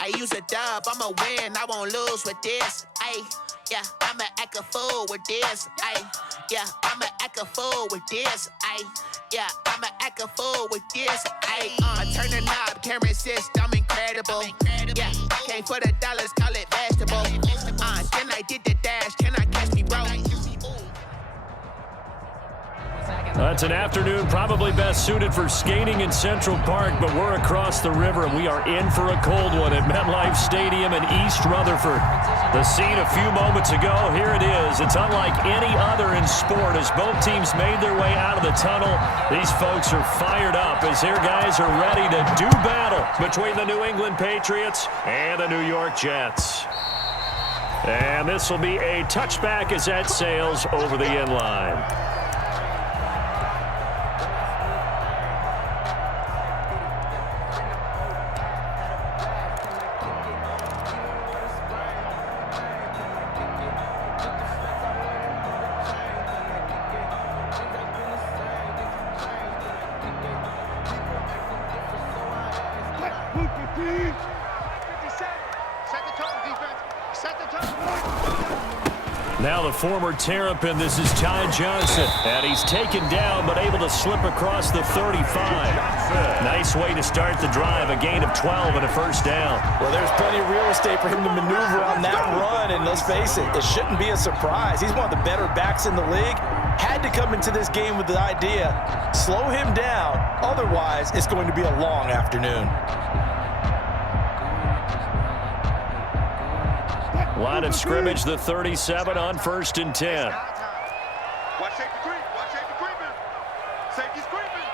I use a dub, I'ma win, I won't lose with this. Ay, yeah, I'ma act a fool with this. Ay, yeah, I'ma act a fool with this. Ay, yeah, I'ma act a fool with this. Ay, I turn the knob, can't resist, I'm incredible. Yeah, came for the dollars, call it vegetable. Then I did the dash, can I catch me, bro? It's an afternoon probably best suited for skating in Central Park, but we're across the river, and we are in for a cold one at MetLife Stadium in East Rutherford. The scene a few moments ago, here it is. It's unlike any other in sport as both teams made their way out of the tunnel. These folks are fired up as their guys are ready to do battle between the New England Patriots and the New York Jets. And this will be a touchback as that sails over the end line. Now the former Terrapin, this is Ty Johnson, and he's taken down but able to slip across the 35. Nice way to start the drive, a gain of 12 and a first down. Well, there's plenty of real estate for him to maneuver on that run, and let's face it, it shouldn't be a surprise. He's one of the better backs in the league. Had to come into this game with the idea, slow him down, otherwise it's going to be a long afternoon. Line of scrimmage, the 37 on 1st and 10. Watch safety creep. Watch safety creeping. Safety's creeping.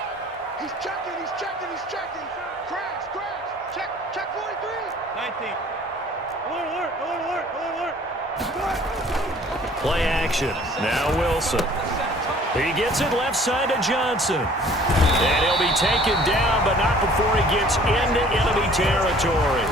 He's checking. He's checking. He's checking. Crash. Crash. Check 43. 19. Alert. Alert. Alert. Alert. Play action. Now Wilson. He gets it left side to Johnson. And he'll be taken down, but not before he gets into enemy territory.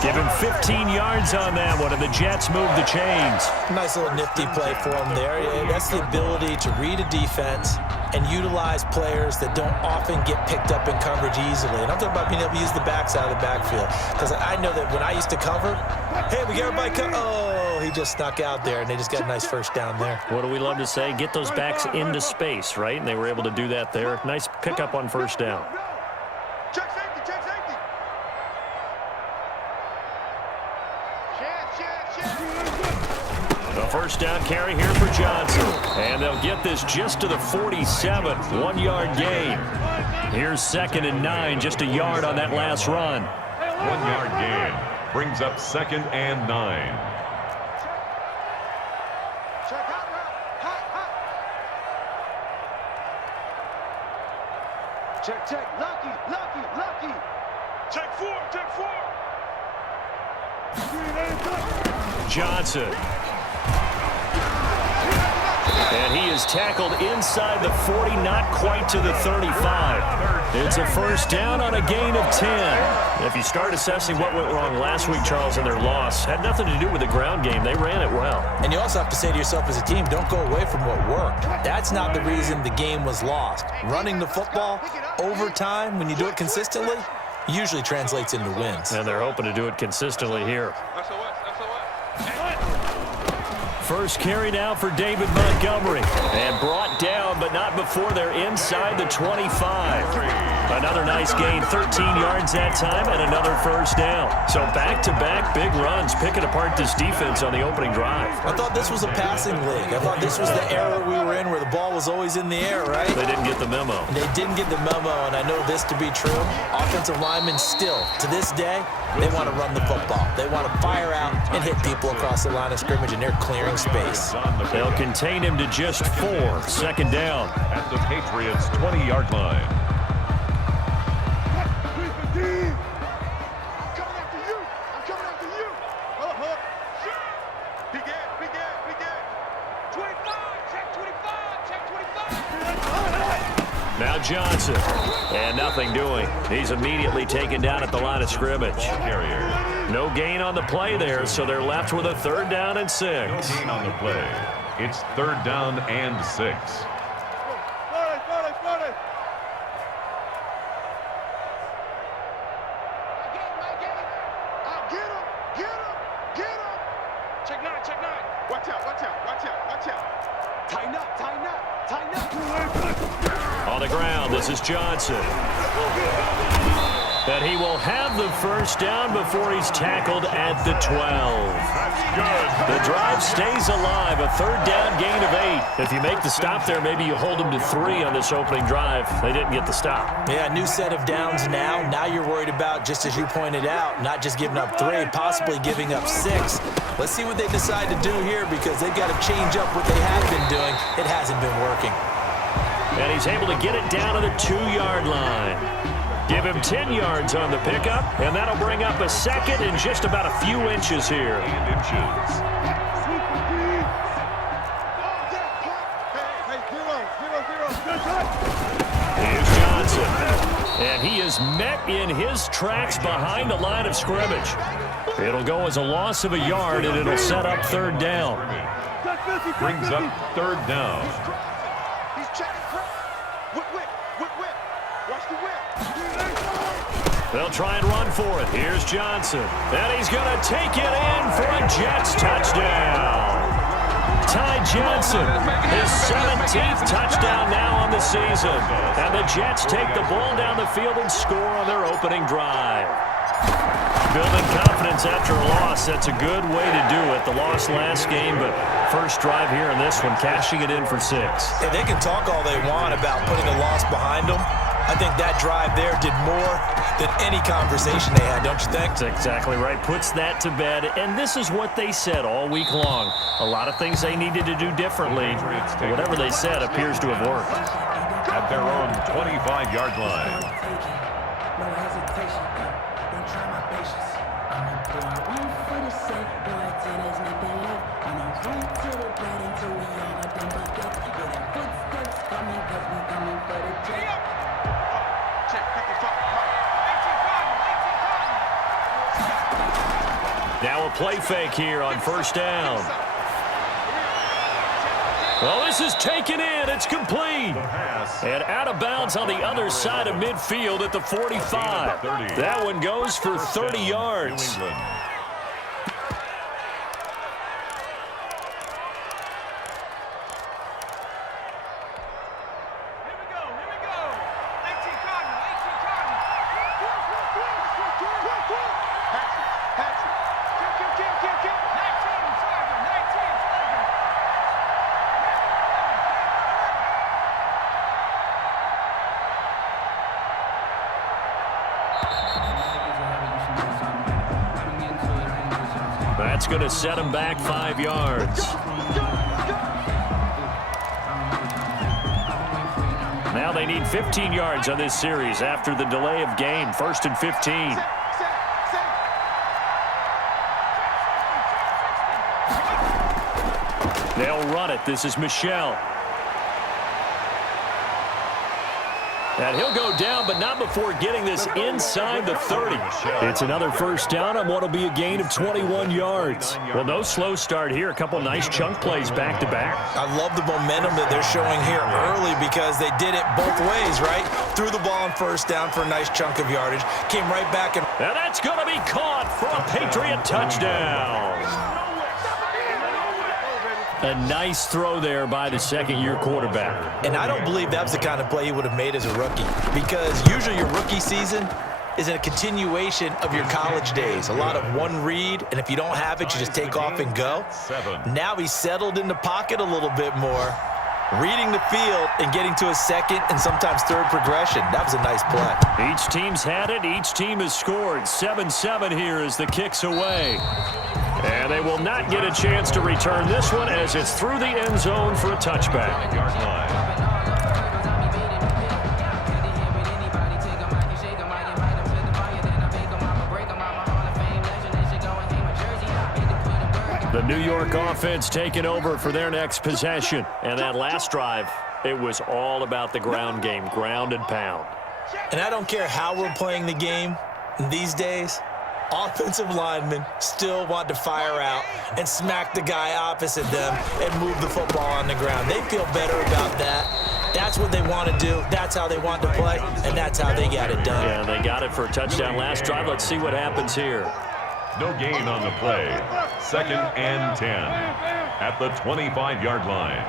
Give him 15 yards on that one, and the Jets move the chains. Nice little nifty play for him there. That's the ability to read a defense and utilize players that don't often get picked up in coverage easily. And I'm talking about being able to use the backs out of the backfield. Because I know that when I used to cover, hey, we got everybody oh, he just snuck out there, and they just got a nice first down there. What do we love to say? Get those backs into space, right? And they were able to do that there. Nice pickup on first down. Check safety. Check safety. A first down carry here for Johnson. And they'll get this just to the 47. 1-yard gain. Here's 2nd and 9. Just a yard on that last run. 1-yard gain. Brings up 2nd and 9. Check hot route. Hot. Check. Lucky. Check 4. Johnson. And he is tackled inside the 40, not quite to the 35. It's a first down on a gain of 10. If you start assessing what went wrong last week, Charles, in their loss, had nothing to do with the ground game. They ran it well. And you also have to say to yourself as a team, don't go away from what worked. That's not the reason the game was lost. Running the football over time, when you do it consistently, usually translates into wins. And they're hoping to do it consistently here. First carry now for David Montgomery. And brought down, but not before they're inside the 25. Another nice gain, 13 yards that time, and another first down. So back-to-back big runs, picking apart this defense on the opening drive. I thought this was a passing league. I thought this was the era we were in where the ball was always in the air, right? They didn't get the memo. They didn't get the memo, and I know this to be true. Offensive linemen still, to this day, they want to run the football. They want to fire out and hit people across the line of scrimmage, and they're clearing space. They'll contain him to just 4. 2nd down. At the Patriots' 20-yard line. Now Johnson, and nothing doing. He's immediately taken down at the line of scrimmage. No gain on the play there, so they're left with a 3rd down and 6. No gain on the play. It's 3rd down and 6. check nine. Watch out, watch out, watch out, watch out. Tighten up, tighten up, tighten up. On the ground, this is Johnson. And he will have the first down before he's tackled at the 12. That's good. The drive stays alive, a third down gain of 8. If you make the stop there, maybe you hold them to 3 on this opening drive. They didn't get the stop. Yeah, new set of downs now. Now you're worried about, just as you pointed out, not just giving up 3, possibly giving up 6. Let's see what they decide to do here, because they've got to change up what they have been doing. It hasn't been working. And he's able to get it down to the 2-yard line. Give him 10 yards on the pickup, and that'll bring up a second and just about a few inches here. And inches. Here's Johnson. And he is met in his tracks behind the line of scrimmage. It'll go as a loss of a yard, and it'll set up third down. Brings up third down. He's checking. Whip. Watch the whip. They'll try and run for it. Here's Johnson. And he's going to take it in for a Jets touchdown. Ty Johnson, his 17th touchdown now on the season. And the Jets take the ball down the field and score on their opening drive. Building confidence after a loss, that's a good way to do it. The loss last game, but first drive here in this one, cashing it in for 6. Yeah, they can talk all they want about putting a loss behind them. I think that drive there did more than any conversation they had, don't you think? That's exactly right. Puts that to bed, and this is what they said all week long. A lot of things they needed to do differently. Whatever they said appears to have worked. At their own 25-yard line. No hesitation, don't try my patience. I'ma pour one for the sake, boy, till there's nothing left. I'ma run to the bread until we all are done but that. Yeah, them footsteps coming, cause we coming for the jet. Check 55. Now a play fake here on first down. Well, this is taken in. It's complete. And out of bounds on the other side of midfield at the 45. That one goes for 30 yards. That's going to set him back 5 yards. Now they need 15 yards on this series after the delay of game. 1st and 15. They'll run it. This is Michel. And he'll go down, but not before getting this inside the 30. It's another first down on what will be a gain of 21 yards. Well, no slow start here. A couple nice chunk plays back-to-back. I love the momentum that they're showing here early, because they did it both ways, right? Threw the ball on first down for a nice chunk of yardage. Came right back and that's going to be caught for a Patriot touchdown. A nice throw there by the second-year quarterback. And I don't believe that was the kind of play he would have made as a rookie, because usually your rookie season is a continuation of your college days. A lot of one read, and if you don't have it, you just take off and go. Now he's settled in the pocket a little bit more, reading the field and getting to a second and sometimes third progression. That was a nice play. Each team's had it. Each team has scored. 7-7 here as the kick's away. And they will not get a chance to return this one as it's through the end zone for a touchback. The New York offense taking over for their next possession. And that last drive, it was all about the ground game, ground and pound. And I don't care how we're playing the game these days, offensive linemen still want to fire out and smack the guy opposite them and move the football on the ground. They feel better about that. That's what they want to do. That's how they want to play, and that's how they got it done. Yeah, they got it for a touchdown last drive. Let's see what happens here. No gain on the play. 2nd and 10 at the 25-yard line.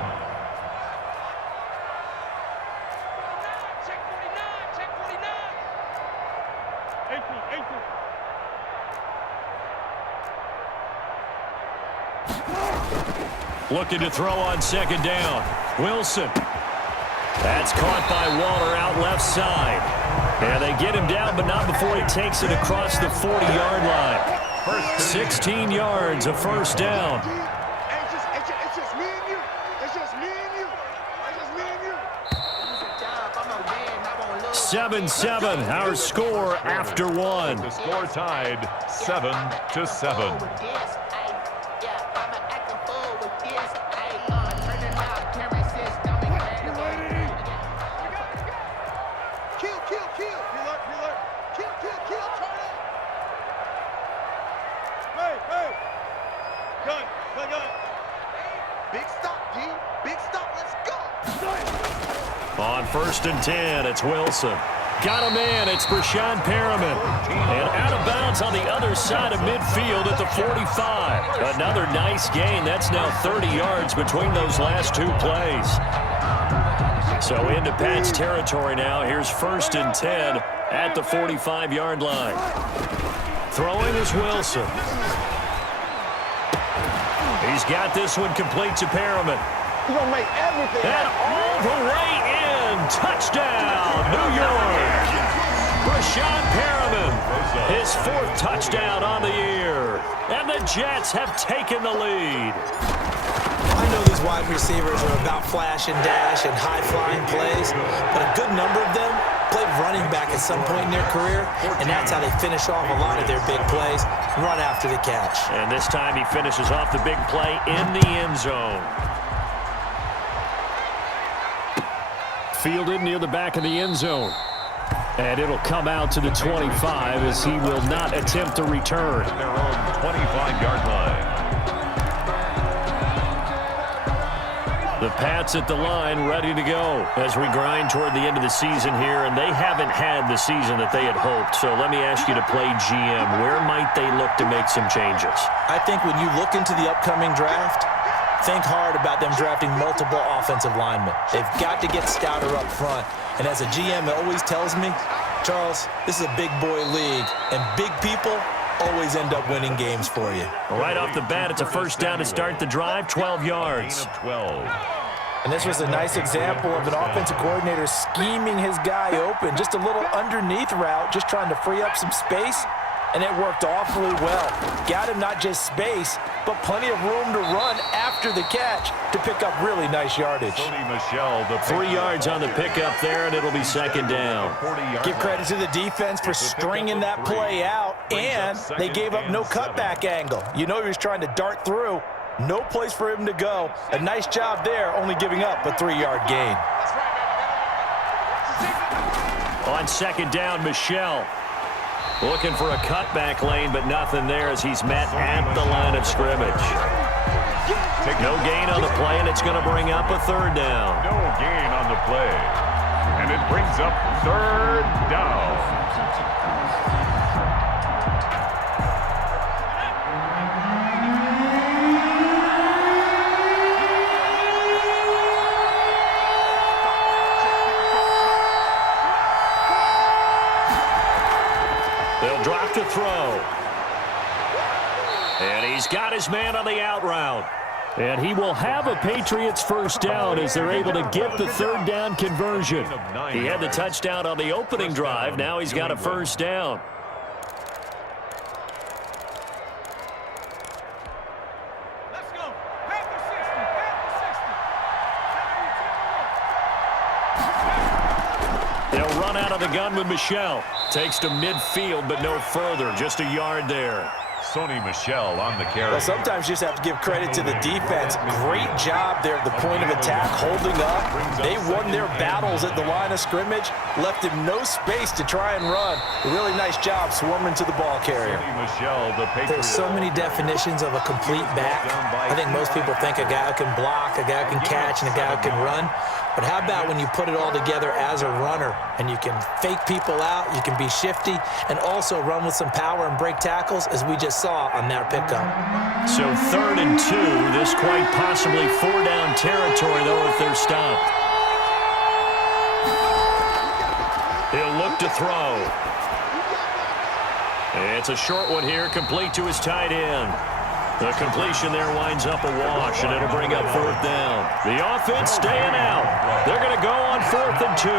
Looking to throw on 2nd down. Wilson. That's caught by Waller out left side. And they get him down, but not before he takes it across the 40-yard line. 16 yards, a first down. It's just me and you. It's just me and you. It's just me and you. 7-7, our score after one. The score tied 7-7. On 1st and 10, it's Wilson. Got a man, it's Brashad Perriman. And out of bounds on the other side of midfield at the 45. Another nice gain. That's now 30 yards between those last 2 plays. So into Pat's territory now. Here's 1st and 10 at the 45-yard line. Throwing is Wilson. He's got this one complete to Perriman. He's going to make everything And all the way in. Touchdown, New York. Brashad Perriman, his 4th touchdown on the year. And the Jets have taken the lead. I know these wide receivers are about flash and dash and high-flying plays, but a good number of them played running back at some point in their career, and that's how they finish off a lot of their big plays, run after the catch. And this time he finishes off the big play in the end zone. Fielded near the back of the end zone. And it'll come out to the 25 as he will not attempt to return. Their own 25-yard line. The Pats at the line ready to go as we grind toward the end of the season here, and they haven't had the season that they had hoped. So let me ask you to play GM. Where might they look to make some changes? I think when you look into the upcoming draft, think hard about them drafting multiple offensive linemen. They've got to get stouter up front. And as a GM always tells me, Charles, this is a big boy league, and big people always end up winning games for you. Right off the bat, it's a first down to start the drive, 12 yards. 12. And this was a nice example of an offensive coordinator scheming his guy open. Just a little underneath route, just trying to free up some space, and it worked awfully well. Got him not just space, but plenty of room to run after the catch to pick up really nice yardage. 3 yards on the pickup there, and it'll be second down. Give credit to the defense for stringing that play out, and they gave up no cutback angle. You know he was trying to dart through. No place for him to go. A nice job there, only giving up a 3-yard gain. On second down, Michel. Looking for a cutback lane, but nothing there as he's met at the line of scrimmage. No gain on the play, and it's going to bring up a 3rd down. No gain on the play. And it brings up 3rd down. They'll drop to throw. And he's got his man on the out route. And he will have a Patriots first down as they're able to get the 3rd down conversion. He had the touchdown on the opening drive. Now he's got a first down. Let's go. Back to 60. They'll run out of the gun with Michel. Takes to midfield, but no further. Just a yard there. Sony Michel on the carry. Well, sometimes you just have to give credit to the defense. Great job there at the point of attack, holding up. They won their battles at the line of scrimmage, left him no space to try and run. A really nice job swarming to the ball carrier. There's so many definitions of a complete back. I think most people think a guy who can block, a guy who can catch, and a guy who can run. But how about when you put it all together as a runner and you can fake people out, you can be shifty, and also run with some power and break tackles, as we just just saw on that pickup. So 3rd and 2. This quite possibly 4-down territory, though, if they're stopped. He'll look to throw. It's a short one here, complete to his tight end. The completion there winds up a wash, and it'll bring up 4th down. The offense staying out. They're going to go on 4th and 2.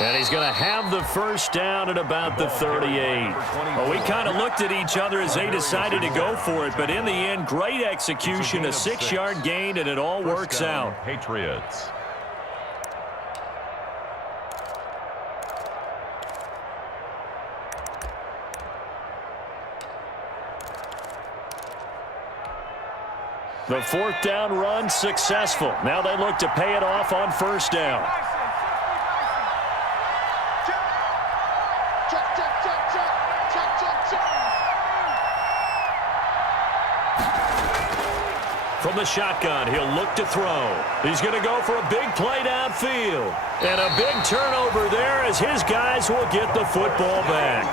And he's going to have the first down at about the 38. Well, we kind of looked at each other as they decided to go for it, but in the end, great execution, a 6-yard gain, and it all works out. Patriots. The 4th down run successful. Now they look to pay it off on 1st down. From the shotgun, he'll look to throw. He's going to go for a big play downfield. And a big turnover there as his guys will get the football back.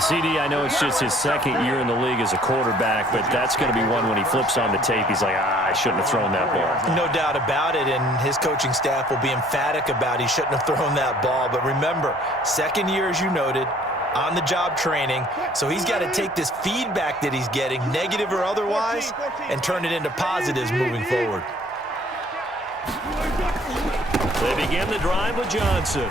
CD, I know it's just his 2nd year in the league as a quarterback, but that's going to be one when he flips on the tape. He's like, I shouldn't have thrown that ball. No doubt about it, and his coaching staff will be emphatic about he shouldn't have thrown that ball. But remember, 2nd year, as you noted, on-the-job training, so he's got to take this feedback that he's getting, negative or otherwise, and turn it into positives moving forward. They begin the drive with Johnson.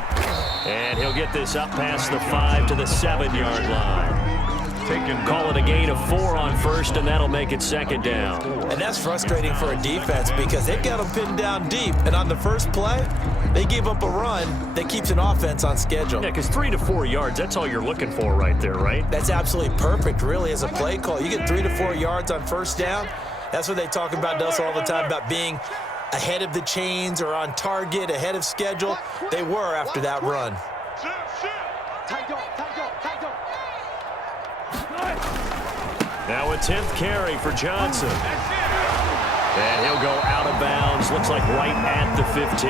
And he'll get this up past the 5 to the 7-yard line. Call it a gain of 4 on 1st, and that'll make it 2nd down. And that's frustrating for a defense because they've got them pinned down deep. And on the first play, they gave up a run that keeps an offense on schedule. Yeah, because 3 to 4 yards, that's all you're looking for right there, right? That's absolutely perfect, really, as a play call. You get 3 to 4 yards on 1st down. That's what they talk about us all the time, about being ahead of the chains or on target, ahead of schedule. They were after that run. Now a 10th carry for Johnson. And he'll go out of bounds, looks like right at the 15.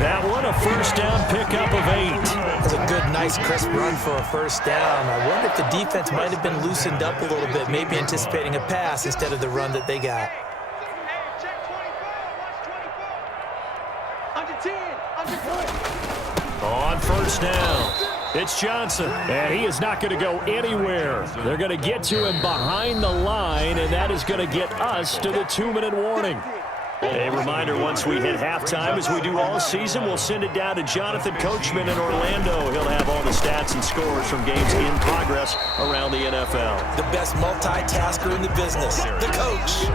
That one, a 1st down pickup of 8. That's a good, nice, crisp run for a 1st down. I wonder if the defense might have been loosened up a little bit, maybe anticipating a pass instead of the run that they got. On 1st down, it's Johnson, and he is not going to go anywhere. They're going to get to him behind the line, and that is going to get us to the 2-minute warning. A reminder, once we hit halftime, as we do all season, we'll send it down to Jonathan Coachman in Orlando. He'll have all the stats and scores from games in progress around the NFL. The best multitasker in the business, the coach.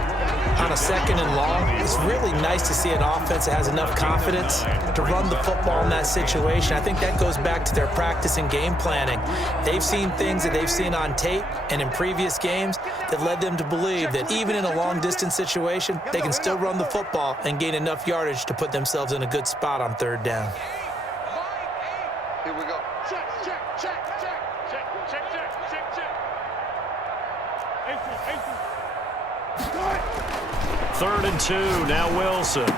On a 2nd and long, it's really nice to see an offense that has enough confidence to run the football in that situation. I think that goes back to their practice and game planning. They've seen things that they've seen on tape and in previous games that led them to believe that even in a long-distance situation, they can still run the football and gain enough yardage to put themselves in a good spot on 3rd down. Here we go. Check, check, check, check, check, check, check, check, check. 3rd and 2, now Wilson.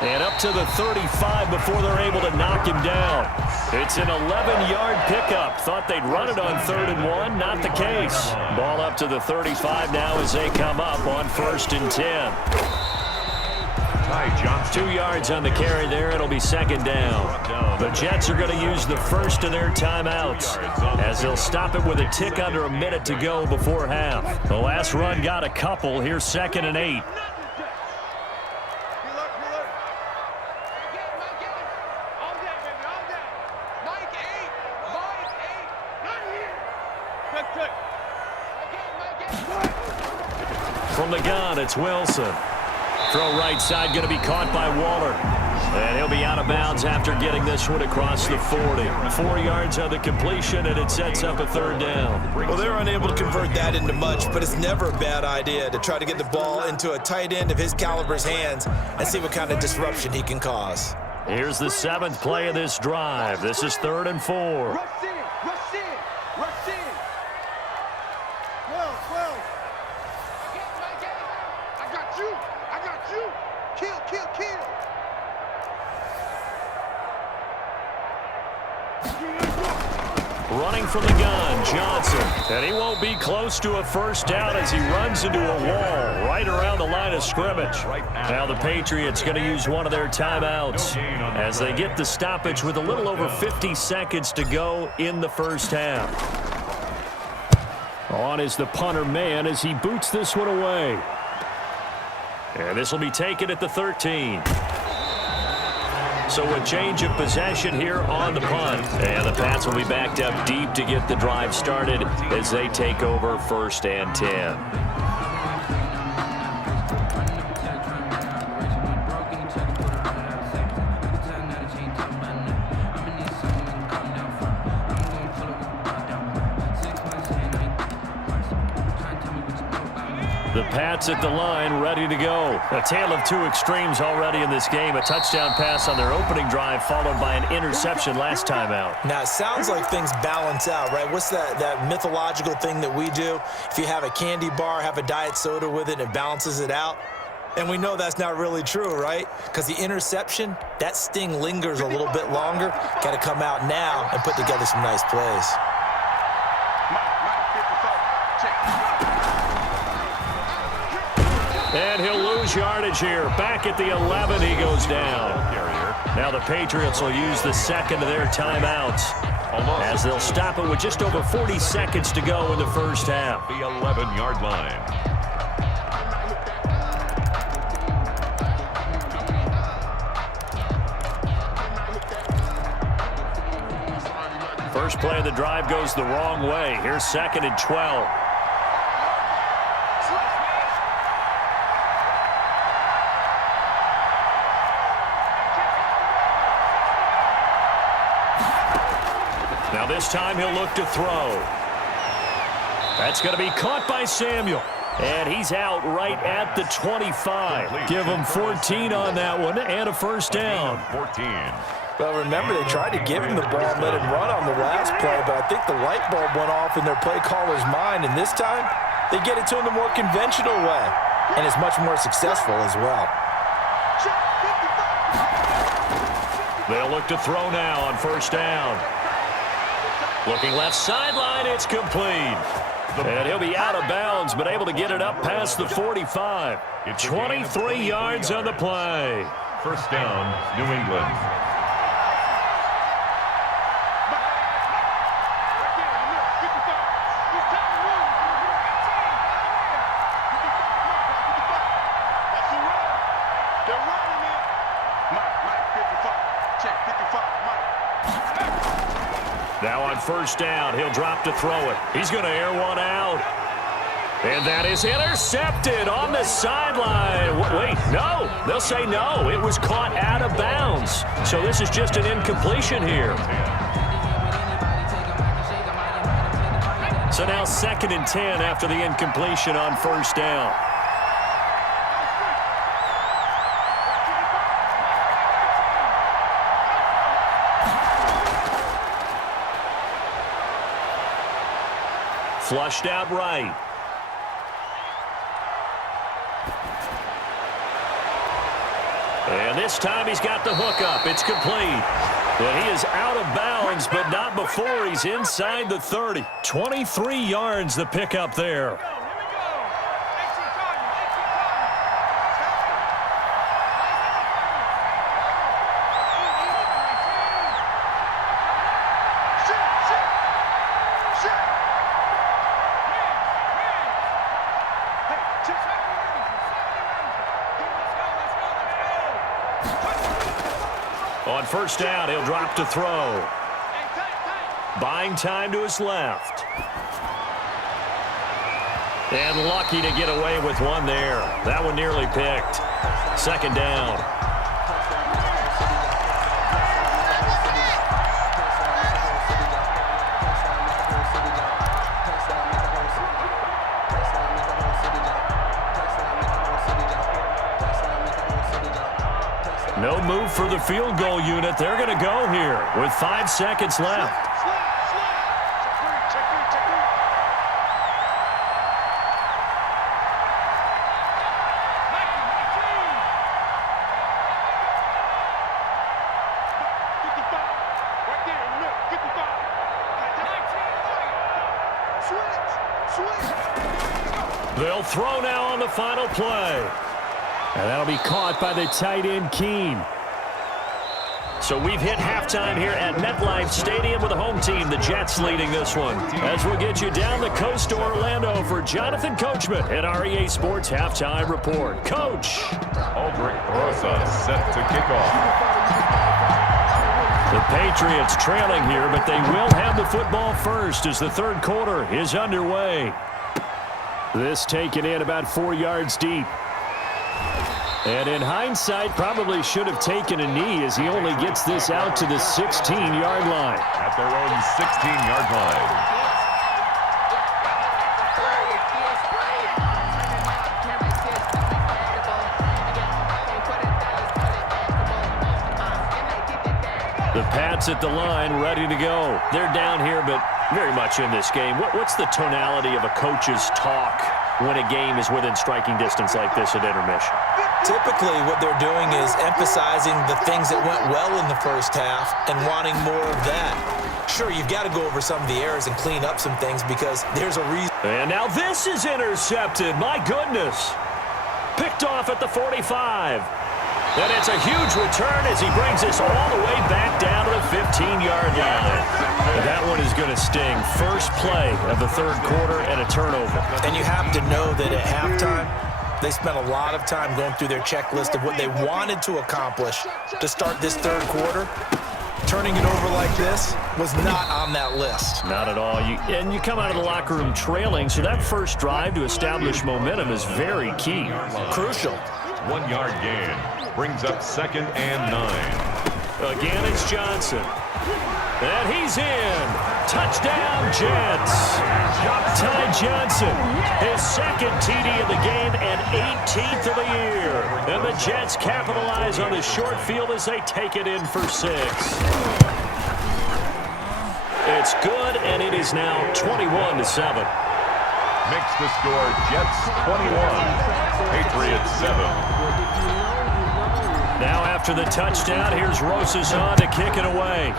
And up to the 35 before they're able to knock him down. It's an 11-yard pickup. Thought they'd run it on 3rd and 1. Not the case. Ball up to the 35 now as they come up on 1st and 10. 2 yards on the carry there. It'll be 2nd down. The Jets are going to use the first of their timeouts as they'll stop it with a tick under a minute to go before half. The last run got a couple. Here's 2nd and 8. From the gun, it's Wilson. Throw right side, going to be caught by Waller. And he'll be out of bounds after getting this one across the 40. 4 yards on the completion, and it sets up a 3rd down. Well, they're unable to convert that into much, but it's never a bad idea to try to get the ball into a tight end of his caliber's hands and see what kind of disruption he can cause. Here's the 7th play of this drive. This is 3rd and 4. Rush in, rush in, rush in. 12, 12. I got you. Running from the gun, Johnson. And he won't be close to a first down as he runs into a wall right around the line of scrimmage. Now the Patriots going to use one of their timeouts as they get the stoppage with a little over 50 seconds to go in the first half. On is the punter man as he boots this one away. And this will be taken at the 13. So a change of possession here on the punt. And the Pats will be backed up deep to get the drive started as they take over 1st and 10. The Pats at the line, ready to go. A tale of two extremes already in this game. A touchdown pass on their opening drive, followed by an interception last time out. Now, it sounds like things balance out, right? What's that mythological thing that we do? If you have a candy bar, have a diet soda with it, it balances it out. And we know that's not really true, right? Because the interception, that sting lingers a little bit longer. Got to come out now and put together some nice plays. And he'll lose yardage here. Back at the 11, he goes down. Now the Patriots will use the second of their timeouts as they'll stop it with just over 40 seconds to go in the first half. The 11-yard line. First play of the drive goes the wrong way. Here's 2nd and 12. Now this time he'll look to throw. That's going to be caught by Samuel. And he's out right at the 25. Give him 14 on that one and a first down. 14. Well, remember, they tried to give him the ball and let him run on the last play, but I think the light bulb went off in their play caller's mind, and this time they get it to him the more conventional way, and it's much more successful as well. They'll look to throw now on first down. Looking left sideline, it's complete. And he'll be out of bounds, but able to get it up past the 45. 23 yards on the play. First down, New England. Now on first down, he'll drop to throw it. He's going to air one out. And that is intercepted on the sideline. Wait, no. They'll say no. It was caught out of bounds. So this is just an incompletion here. So now 2nd and 10 after the incompletion on first down. Flushed out right. And this time he's got the hook up. It's complete. Well, he is out of bounds, but not before he's inside the 30. 23 yards the pickup there. On first down, he'll drop to throw. Buying time to his left. And lucky to get away with one there. That one nearly picked. 2nd down. No move for the field goal unit. They're going to go here with 5 seconds left. They'll throw now on the final play. And that'll be caught by the tight end, Keene. So we've hit halftime here at MetLife Stadium with the home team, the Jets, leading this one. As we'll get you down the coast to Orlando for Jonathan Coachman at REA Sports Halftime Report. Coach. Aldrich Rosa set to kick off. The Patriots trailing here, but they will have the football first as the third quarter is underway. This taken in about 4 yards deep. And in hindsight, probably should have taken a knee as he only gets this out to the 16-yard line. At their own 16-yard line. The Pats at the line, ready to go. They're down here, but very much in this game. What's the tonality of a coach's talk when a game is within striking distance like this at intermission? Typically, what they're doing is emphasizing the things that went well in the first half and wanting more of that. Sure, you've got to go over some of the errors and clean up some things because there's a reason. And now this is intercepted. My goodness. Picked off at the 45. And it's a huge return as he brings this all the way back down to the 15-yard line. And that one is going to sting. First play of the third quarter and a turnover. And you have to know that at halftime, they spent a lot of time going through their checklist of what they wanted to accomplish to start this third quarter. Turning it over like this was not on that list. Not at all. And you come out of the locker room trailing, so that first drive to establish momentum is very key. Crucial. 1 yard gain. Brings up 2nd and 9. Again, it's Johnson. And he's in. Touchdown, Jets. Ty Johnson, his second TD of the game and 18th of the year. And the Jets capitalize on the short field as they take it in for 6. It's good, and it is now 21-7. Makes the score Jets 21, Patriots 7. Now after the touchdown, here's Rosas on to kick it away.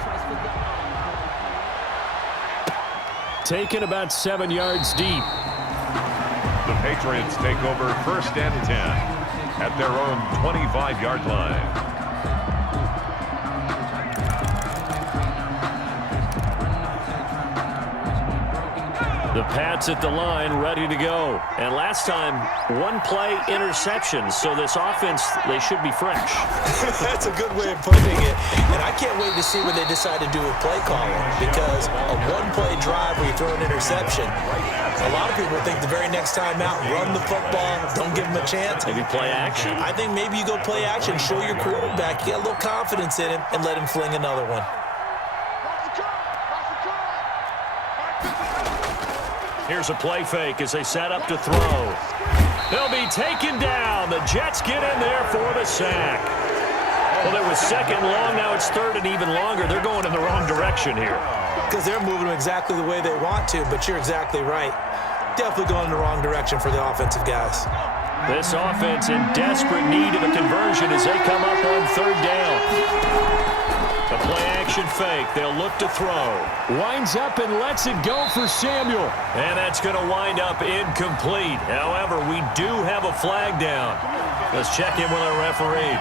Taken about 7 yards deep. The Patriots take over 1st and 10 at their own 25-yard line. The Pats at the line, ready to go. And last time, one play interception. So this offense, they should be fresh. That's a good way of putting it. And I can't wait to see when they decide to do a play calling, because a one-play drive where you throw an interception, a lot of people think the very next time out, run the football, don't give them a chance. Maybe play action? I think maybe you go play action, show your quarterback, you got a little confidence in him, and let him fling another one. Here's a play fake as they set up to throw. They'll be taken down. The Jets get in there for the sack. Well, it was 2nd long. Now it's 3rd and even longer. They're going in the wrong direction here. Because they're moving them exactly the way they want to, but you're exactly right. Definitely going in the wrong direction for the offensive guys. This offense in desperate need of a conversion as they come up on 3rd down. A play-action fake. They'll look to throw. Winds up and lets it go for Samuel. And that's going to wind up incomplete. However, we do have a flag down. Let's check in with our referee.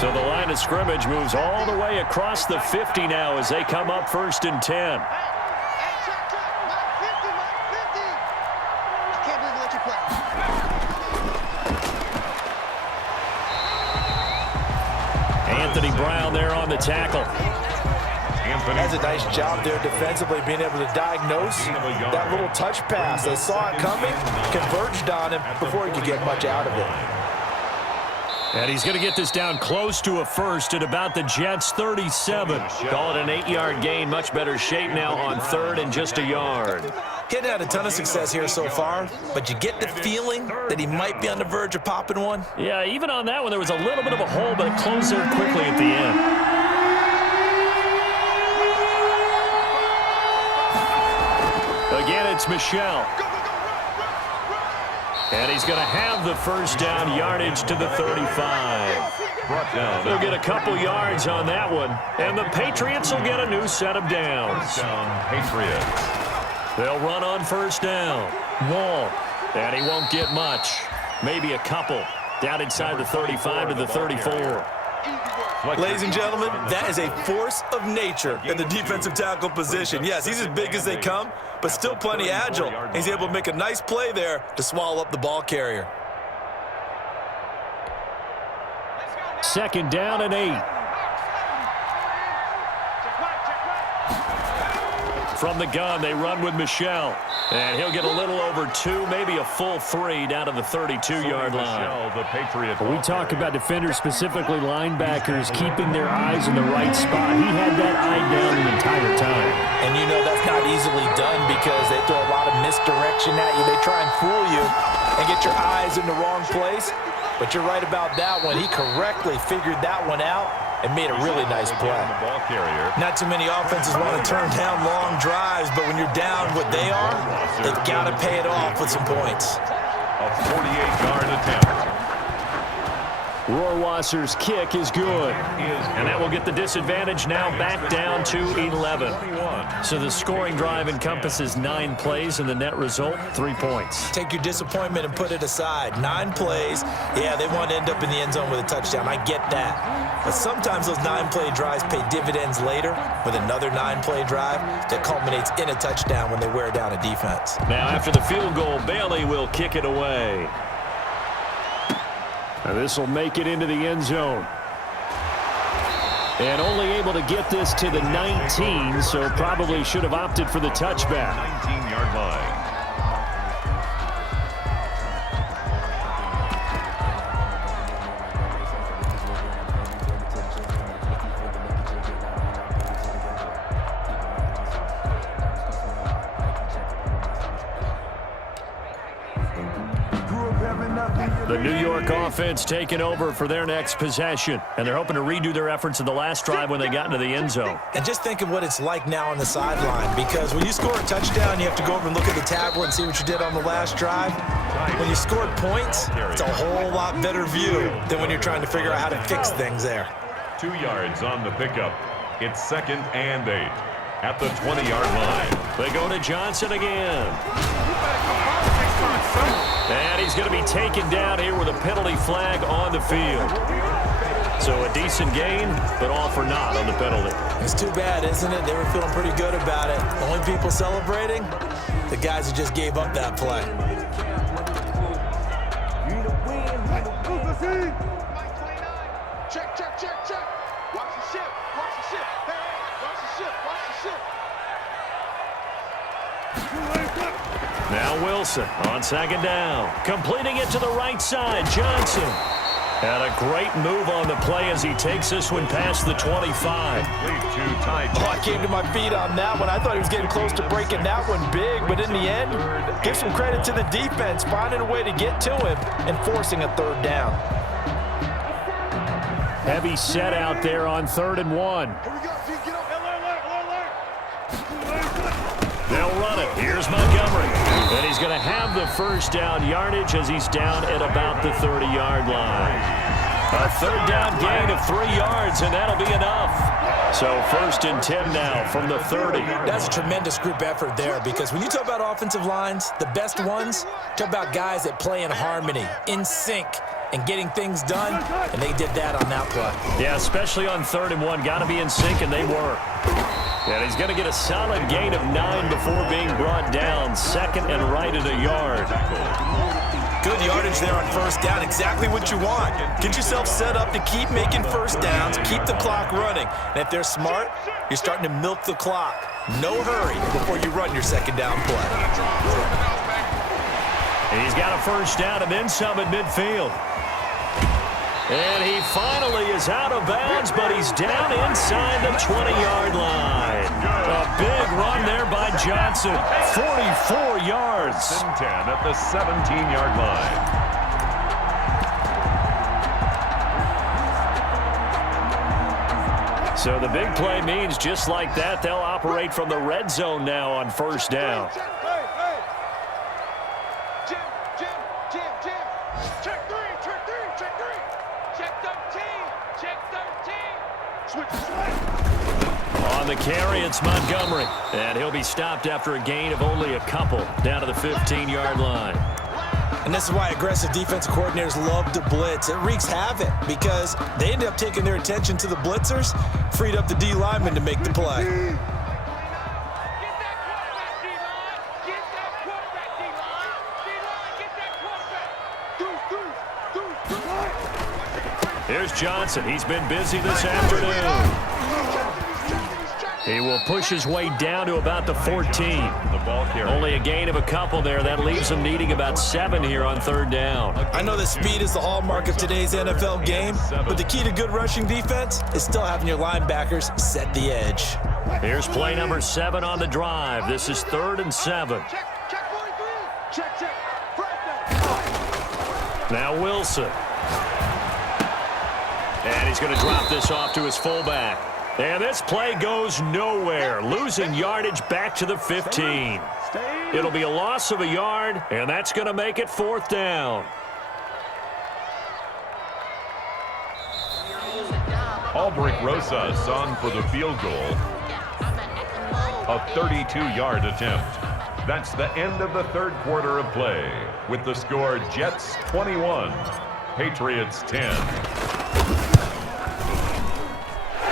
So the line of scrimmage moves all the way across the 50 now as they come up 1st and 10. Anthony Brown there on the tackle. That's a nice job there defensively, being able to diagnose that little touch pass. They saw it coming, converged on him before he could get much out of it. And he's going to get this down close to a first at about the Jets' 37. Call it an 8-yard gain. Much better shape now on 3rd and just a yard. Kid had a ton of success here so far, but you get the feeling that he might be on the verge of popping one. Yeah, even on that one, there was a little bit of a hole, but it closed there quickly at the end. Again, it's Michelle. And he's going to have the first down, yardage to the 35. They'll get a couple yards on that one, and the Patriots will get a new set of downs. First down, Patriots. They'll run on first down. Wall, and he won't get much. Maybe a couple. Down inside the 35 to the 34. Ladies and gentlemen, that is a force of nature in the defensive tackle position. Yes, he's as big as they come, but still plenty agile. He's able to make a nice play there to swallow up the ball carrier. Second down and 8. From the gun, they run with Michelle. And he'll get a little over 2, maybe a full 3 down to the 32-yard line. We talk about defenders, specifically linebackers, keeping their eyes in the right spot. He had that eye down the entire time. And you know that's not easily done because they throw a lot of misdirection at you. They try and fool you and get your eyes in the wrong place. But you're right about that one. He correctly figured that one out and made a really nice play. Not too many offenses want to turn down long drives, but when you're down what they are, they've got to pay it off with some points. A 48-yard attempt. Rohrwasser's kick is good. And that will get the disadvantage now back down to 11. So the scoring drive encompasses 9 plays, and the net result, 3 points. Take your disappointment and put it aside. 9 plays, yeah, they want to end up in the end zone with a touchdown. I get that. But sometimes those 9-play drives pay dividends later with another 9-play drive that culminates in a touchdown when they wear down a defense. Now after the field goal, Bailey will kick it away. And this will make it into the end zone. And only able to get this to the 19, so probably should have opted for the touchback. 19-yard line. The New York offense taking over for their next possession, and they're hoping to redo their efforts in the last drive when they got into the end zone. And just think of what it's like now on the sideline, because when you score a touchdown, you have to go over and look at the tablet and see what you did on the last drive. When you scored points, it's a whole lot better view than when you're trying to figure out how to fix things there. 2 yards on the pickup. It's 2nd and 8 at the 20-yard line. They go to Johnson again. And he's going to be taken down here with a penalty flag on the field. So a decent gain, but all for naught on the penalty. It's too bad, isn't it? They were feeling pretty good about it. Only people celebrating, the guys who just gave up that play. Check, check, check, check. Watch the ship, watch the ship. Hey, watch the ship, watch the ship. Now Wilson on 2nd down. Completing it to the right side, Johnson. And a great move on the play as he takes this one past the 25. Oh, I came to my feet on that one. I thought he was getting close to breaking that one big, but in the end, give some credit to the defense, finding a way to get to him and forcing a 3rd down. Heavy set out there on 3rd and 1. Here we go, Pete, get up. They'll run it. Here's Montgomery. And he's going to have the first down yardage as he's down at about the 30-yard line. A 3rd down gain of 3 yards, and that'll be enough. So 1st and 10 now from the 30. That's a tremendous group effort there, because when you talk about offensive lines, the best ones, talk about guys that play in harmony, in sync, and getting things done, and they did that on that play. Yeah, especially on 3rd and 1. Got to be in sync, and they were. And he's going to get a solid gain of 9 before being brought down. 2nd and right at a yard. Good yardage there on 1st down. Exactly what you want. Get yourself set up to keep making 1st downs, keep the clock running. And if they're smart, you're starting to milk the clock. No hurry before you run your 2nd down play. And he's got a 1st down and then some at midfield. And he finally is out of bounds, but he's down inside the 20-yard line. A big run there by Johnson. 44 yards. 10 at the 17-yard line. So the big play means just like that, they'll operate from the red zone now on 1st down. Jim, Check three, check three, check three. Check 13. Check 13. Switch, switch. On the carry, it's Montgomery. And he'll be stopped after a gain of only a couple down to the 15-yard line. And this is why aggressive defensive coordinators love to blitz. It wreaks havoc because they end up taking their attention to the blitzers, freed up the D lineman to make the play. Get that quarterback, D-line. Get that quarterback, D-line. D-line, get that quarterback. Here's Johnson. He's been busy this afternoon. He will push his way down to about the 14. The ball carrier. Only a gain of a couple there. That leaves him needing about 7 here on third down. I know that speed is the hallmark of today's NFL game, but the key to good rushing defense is still having your linebackers set the edge. Here's play number 7 on the drive. This is 3rd and 7. Check 43. Check. First down. Now Wilson. And he's going to drop this off to his fullback. And this play goes nowhere, losing yardage back to the 15. It'll be a loss of a yard, and that's going to make it 4th down. Aldrich Rosas on for the field goal. A 32-yard attempt. That's the end of the third quarter of play, with the score Jets 21, Patriots 10.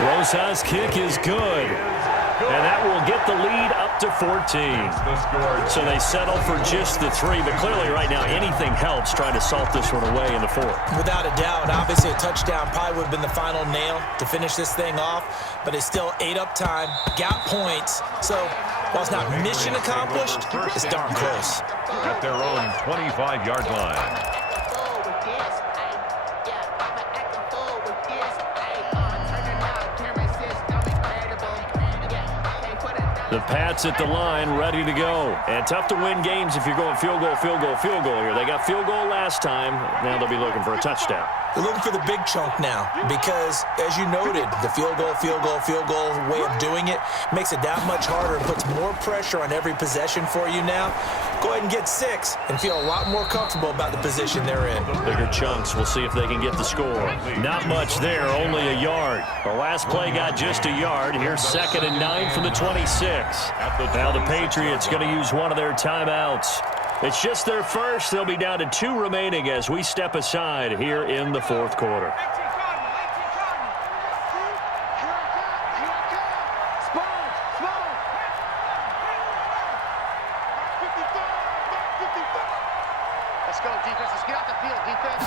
Rosas' kick is good, and that will get the lead up to 14. So they settle for just the 3, but clearly right now anything helps trying to salt this one away in the 4th. Without a doubt, obviously a touchdown probably would have been the final nail to finish this thing off, but it's still ate up time, got points, so while it's not mission accomplished, it's darn close. At their own 25-yard line. The Pats at the line, ready to go. And tough to win games if you're going field goal here. They got field goal last time. Now they'll be looking for a touchdown. They're looking for the big chunk now because, as you noted, the field goal way of doing it makes it that much harder and puts more pressure on every possession for you now. Go ahead and get 6 and feel a lot more comfortable about the position they're in. Bigger chunks. We'll see if they can get the score. Not much there, only a yard. The last play got just a yard. Here's 2nd and 9 from the 26. Now the Patriots going to use one of their timeouts. It's just their first. They'll be down to 2 remaining as we step aside here in the 4th quarter. Let's go, defense. Let's get out the field, defense.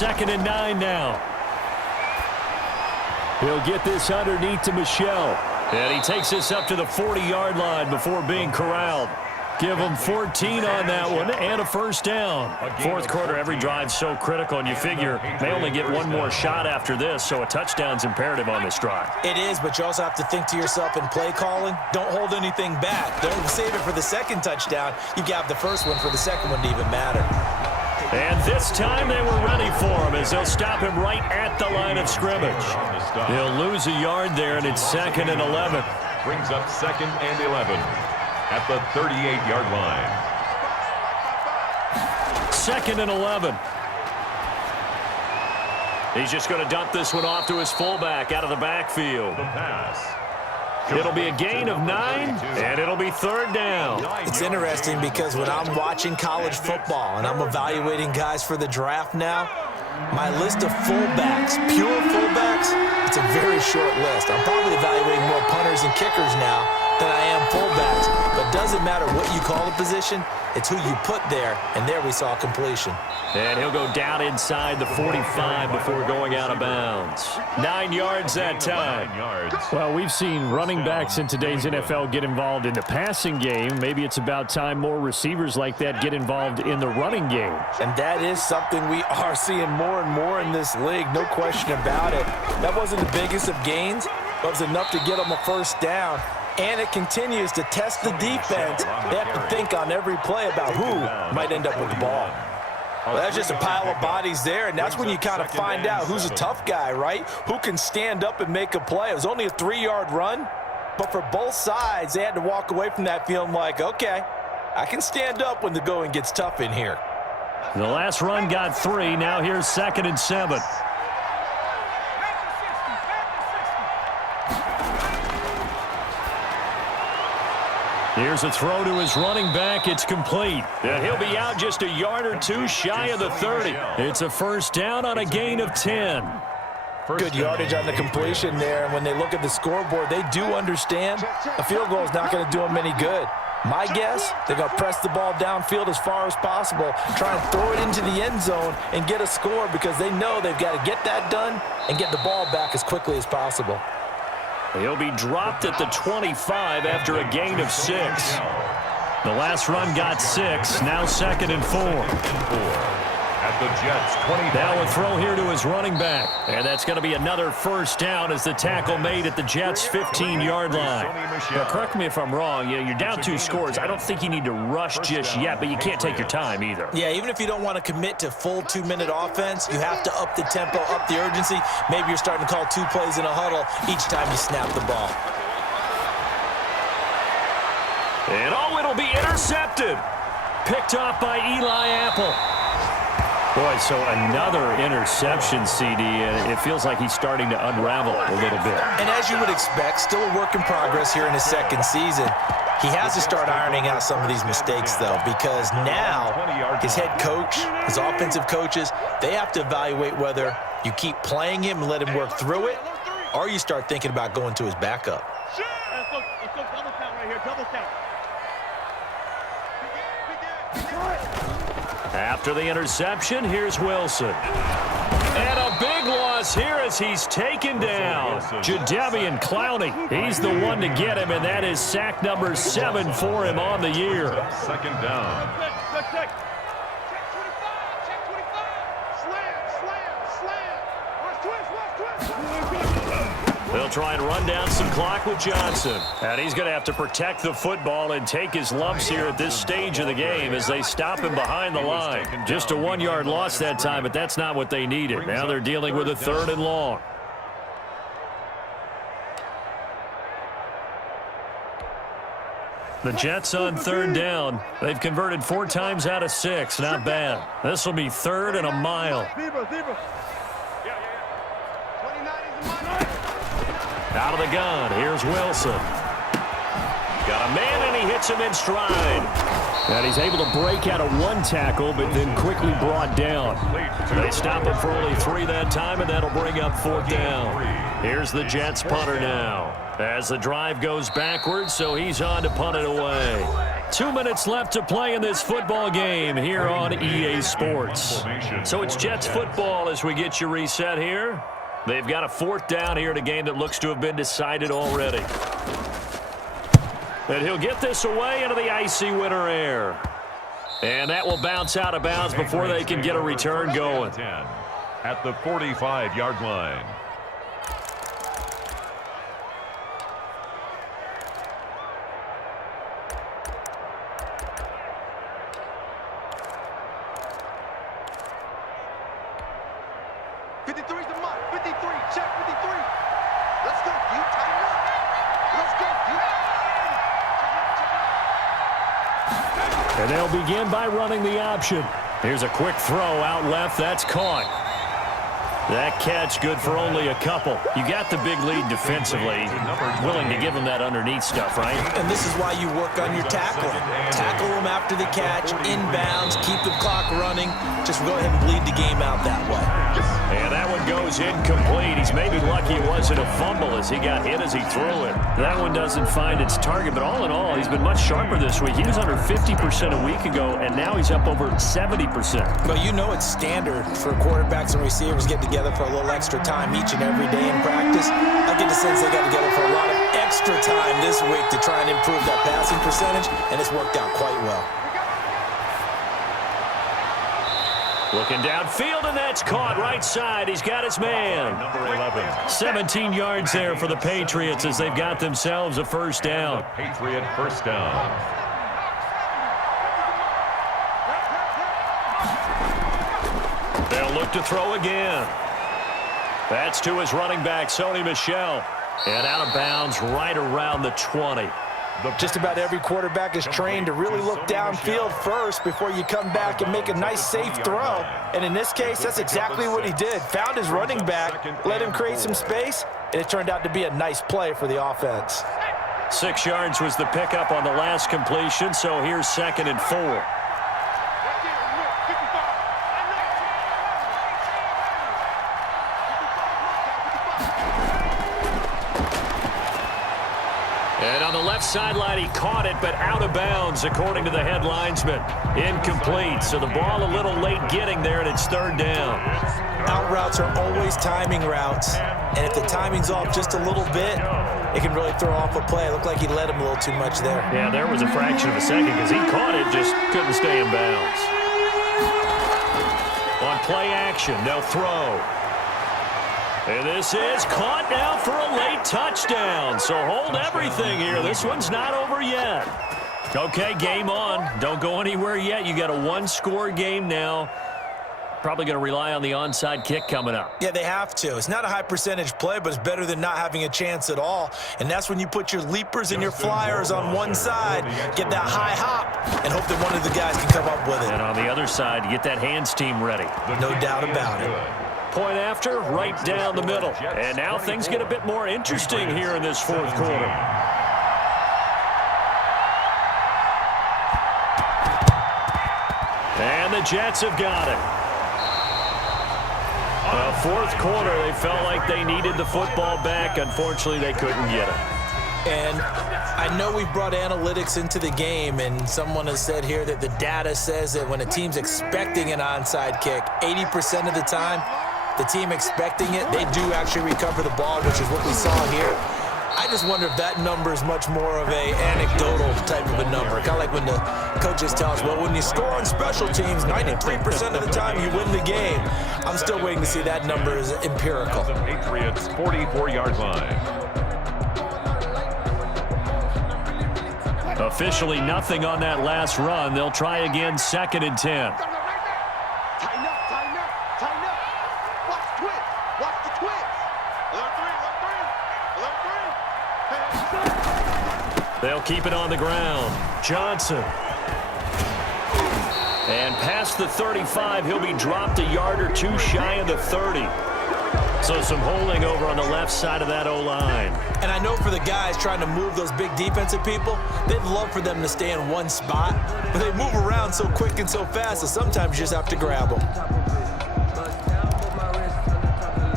2nd and 9 now. He'll get this underneath to Michelle. And he takes this up to the 40-yard line before being corralled. Give them 14 on that one and a first down. 4th quarter, every drive so critical, and you figure they only get one more shot after this, so a touchdown's imperative on this drive. It is, but you also have to think to yourself in play calling, don't hold anything back. Don't save it for the second touchdown. You got the first one for the second one to even matter. And this time they were ready for him as they'll stop him right at the line of scrimmage. He'll lose a yard there, and it's 2nd and 11. Brings up 2nd and 11 at the 38-yard line. 2nd and 11. He's just going to dump this one off to his fullback out of the backfield. The pass. It'll be a gain of 9, and it'll be 3rd down. It's interesting because when I'm watching college football and I'm evaluating guys for the draft now, my list of fullbacks, pure fullbacks, it's a very short list. I'm probably evaluating more punters and kickers now than I am fullbacks. But it doesn't matter what you call the position, it's who you put there, and there we saw completion. And he'll go down inside the 45 before going out of bounds. 9 yards that time. 9 yards. Well, we've seen running backs in today's NFL get involved in the passing game. Maybe it's about time more receivers like that get involved in the running game. And that is something we are seeing more and more in this league, no question about it. That wasn't the biggest of gains, but it was enough to get them a first down. And it continues to test the defense. They have to think on every play about who might end up with the ball. Well, that's just a pile of bodies there, and that's when you kind of find out who's a tough guy, right? Who can stand up and make a play. It was only a 3-yard run, but for both sides, they had to walk away from that feeling like, okay, I can stand up when the going gets tough in here. The last run got 3. Now here's 2nd and 7. Here's a throw to his running back. It's complete. And he'll be out just a yard or 2 shy of the 30. It's a first down on a gain of 10. Good yardage on the completion there. And when they look at the scoreboard, they do understand a field goal is not going to do them any good. My guess, they're going to press the ball downfield as far as possible, try and throw it into the end zone and get a score because they know they've got to get that done and get the ball back as quickly as possible. He'll be dropped at the 25 after a gain of 6. The last run got 6. Now 2nd and 4. At the Jets 20. Now a throw here to his running back. And that's going to be another first down as the tackle made at the Jets' 15-yard line. Now, correct me if I'm wrong. You're down 2 scores. I don't think you need to rush just yet, but you can't take your time either. Yeah, even if you don't want to commit to full 2-minute offense, you have to up the tempo, up the urgency. Maybe you're starting to call 2 plays in a huddle each time you snap the ball. And it'll be intercepted. Picked off by Eli Apple. Boy, so another interception, CD, and it feels like he's starting to unravel a little bit. And as you would expect, still a work in progress here in his 2nd season. He has to start ironing out some of these mistakes, though, because now his head coach, his offensive coaches, they have to evaluate whether you keep playing him and let him work through it, or you start thinking about going to his backup. Let's go double count right here, double count. After the interception, here's Wilson. And a big loss here as he's taken down. Jadeveon Clowney, he's the one to get him, and that is sack number 7 for him on the year. 2nd down. Check 25, check 25. Slam. Watch twist. They'll try and run down some clock with Johnson. And he's going to have to protect the football and take his lumps here at this stage of the game as they stop him behind the line. Just a 1-yard loss that time, but that's not what they needed. Now they're dealing with a 3rd and long. The Jets on 3rd down. They've converted 4 times out of 6. Not bad. This will be 3rd and a mile. Out of the gun, here's Wilson. Got a man, and he hits him in stride. And he's able to break out of 1 tackle, but then quickly brought down. They stop him for only 3 that time, and that'll bring up 4th down. Here's the Jets punter now. As the drive goes backwards, so he's on to punt it away. 2 minutes left to play in this football game here on EA Sports. So it's Jets football as we get you reset here. They've got a 4th down here in a game that looks to have been decided already. And he'll get this away into the icy winter air. And that will bounce out of bounds before they can get a return going. At the 45-yard line. And they'll begin by running the option. Here's a quick throw out left. That's caught. That catch good for only a couple. You got the big lead defensively. Willing to give them that underneath stuff, right? And this is why you work on your tackling. Tackle them after the catch, inbounds, keep the clock running. Just go ahead and bleed the game out that way. And that one goes incomplete. He's maybe lucky it wasn't a fumble as he got hit as he threw it. That one doesn't find its target, but all in all, he's been much sharper this week. He was under 50% a week ago, and now he's up over 70%. But you know it's standard for quarterbacks and receivers to get together for a little extra time each and every day in practice. I get the sense they got together for a lot of extra time this week to try and improve that passing percentage, and it's worked out quite well. Looking downfield, and that's caught right side. He's got his man. Number 11. 17 yards there for the Patriots as they've got themselves a first down. Patriot first down. They'll look to throw again. That's to his running back, Sony Michel. And out of bounds right around the 20. Just about every quarterback is trained to really look downfield first before you come back and make a nice, safe throw. And in this case, that's exactly what he did. Found his running back, let him create some space, and it turned out to be a nice play for the offense. 6 yards was the pickup on the last completion, so here's 2nd and 4. And on the left sideline, he caught it, but out of bounds, according to the head linesman. Incomplete, so the ball a little late getting there, and it's 3rd down. Out routes are always timing routes, and if the timing's off just a little bit, it can really throw off a play. It looked like he let him a little too much there. Yeah, there was a fraction of a second because he caught it, just couldn't stay in bounds. On play action, they'll throw. And this is caught now for a late touchdown. So hold everything here. This one's not over yet. Okay, game on. Don't go anywhere yet. You got a 1-score game now. Probably going to rely on the onside kick coming up. Yeah, they have to. It's not a high percentage play, but it's better than not having a chance at all. And that's when you put your leapers and your flyers on one side, get that high hop, and hope that one of the guys can come up with it. And on the other side, you get that hands team ready. No doubt about it. Point after, right down the middle. And now things get a bit more interesting here in this 4th quarter. And the Jets have got it. 4th quarter, they felt like they needed the football back. Unfortunately, they couldn't get it. And I know we've brought analytics into the game, and someone has said here that the data says that when a team's expecting an onside kick, 80% of the time, the team expecting it, they do actually recover the ball, which is what we saw here. I just wonder if that number is much more of a anecdotal type of a number. Kind of like when the coaches tell us, well, when you score on special teams, 93% of the time you win the game. I'm still waiting to see that number is empirical. The Patriots 44-yard line. Officially nothing on that last run. They'll try again, 2nd and 10. They'll keep it on the ground. Johnson. And past the 35, he'll be dropped a yard or two shy of the 30. So some holding over on the left side of that O-line. And I know for the guys trying to move those big defensive people, they'd love for them to stay in one spot. But they move around so quick and so fast that sometimes you just have to grab them.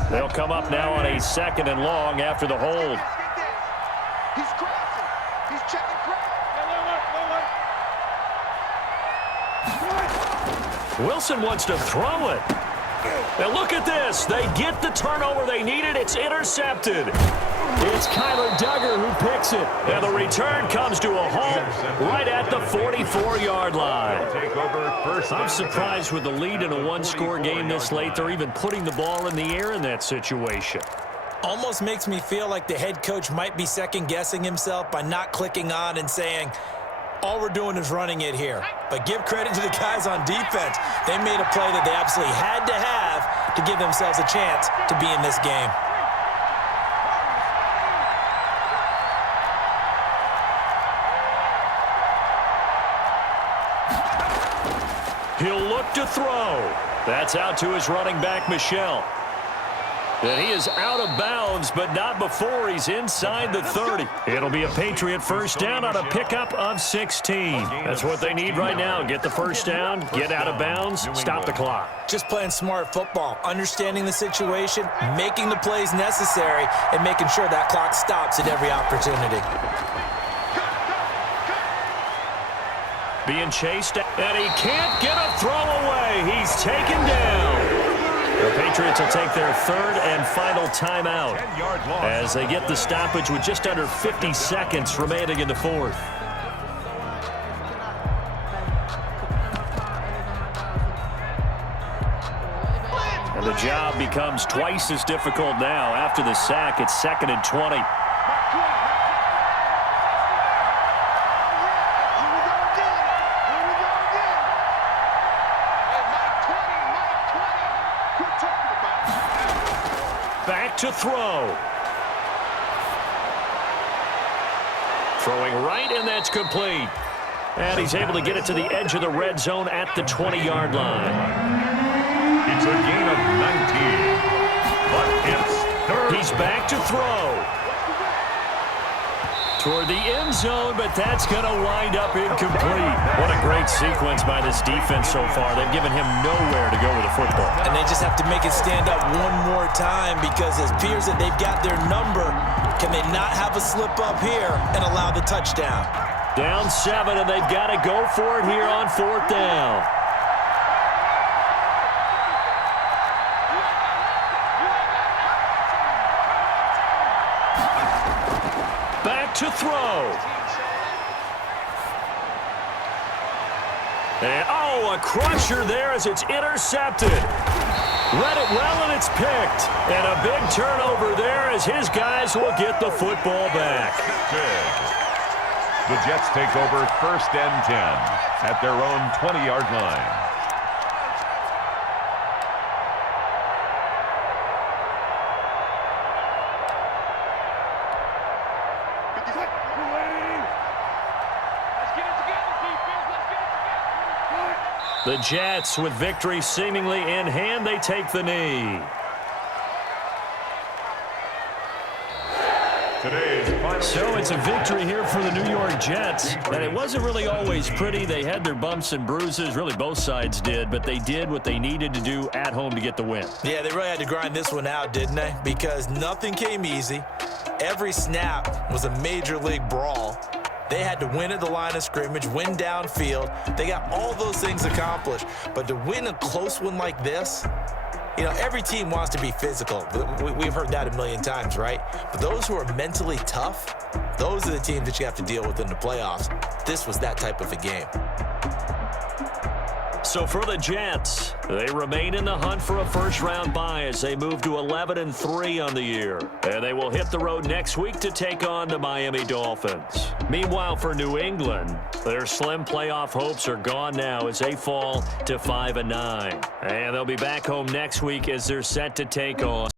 They'll come up now on a 2nd and long after the hold. He's crossing. He's checking cross. Wilson wants to throw it. Now look at this. They get the turnover they needed. It's intercepted. It's Kyler Duggar who picks it. And the return comes to a halt right at the 44-yard line. I'm surprised with the lead in a 1-score game this late. They're even putting the ball in the air in that situation. Almost makes me feel like the head coach might be second-guessing himself by not clicking on and saying, all we're doing is running it here. But give credit to the guys on defense. They made a play that they absolutely had to have to give themselves a chance to be in this game. He'll look to throw. That's out to his running back, Michel. And he is out of bounds, but not before he's inside the 30. It'll be a Patriot first down on a pickup of 16. That's what they need right now. Get the first down, get out of bounds, stop the clock. Just playing smart football, understanding the situation, making the plays necessary, and making sure that clock stops at every opportunity. Being chased, and he can't get a throw away. He's taken down. The Patriots will take their 3rd and final timeout as they get the stoppage with just under 50 seconds remaining in the 4th. And the job becomes twice as difficult now. After the sack, it's 2nd and 20. Back to throw. Throwing right, and that's complete. And he's able to get it to the edge of the red zone at the 20-yard line. It's a gain of 19. But it's third. He's back to throw. Toward the end zone, but that's going to wind up incomplete. What a great sequence by this defense so far. They've given him nowhere to go with the football. And they just have to make it stand up one more time because it appears that they've got their number. Can they not have a slip up here and allow the touchdown? Down 7, and they've got to go for it here on 4th down. Back to throw. And, a crusher there as it's intercepted. Read it well, and it's picked. And a big turnover there as his guys will get the football back. The Jets take over 1st and 10 at their own 20-yard line. The Jets, with victory seemingly in hand, they take the knee. So it's a victory here for the New York Jets. And it wasn't really always pretty. They had their bumps and bruises. Really, both sides did. But they did what they needed to do at home to get the win. Yeah, they really had to grind this one out, didn't they? Because nothing came easy. Every snap was a major league brawl. They had to win at the line of scrimmage, win downfield. They got all those things accomplished. But to win a close one like this, you know, every team wants to be physical. We've heard that a million times, right? But those who are mentally tough, those are the teams that you have to deal with in the playoffs. This was that type of a game. So for the Jets, they remain in the hunt for a first-round bye as they move to 11-3 on the year. And they will hit the road next week to take on the Miami Dolphins. Meanwhile, for New England, their slim playoff hopes are gone now as they fall to 5-9. And they'll be back home next week as they're set to take on